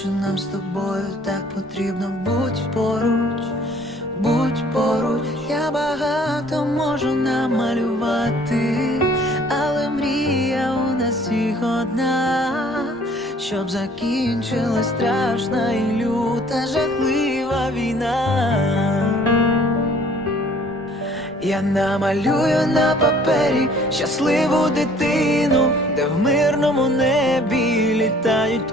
що нам з тобою так потрібно, будь поруч, будь поруч, я багато можу намалювати, але мрія у нас їх одна, щоб закінчилась страшна і люта, жахлива війна. Я намалюю на папері щасливу дитину, де в мирному небі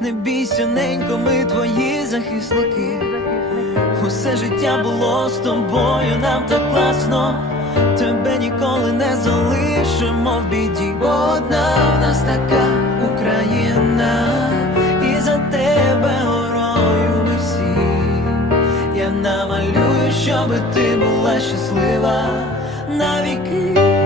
не бійся, ненько, ми твої захисники. Усе життя було з тобою, нам так класно, тебе ніколи не залишимо в біді. Бо одна в нас така Україна, і за тебе горою ми всі. Я намалюю, щоби ти була щаслива навіки.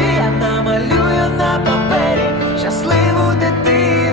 малюю на папері щасливу дитину.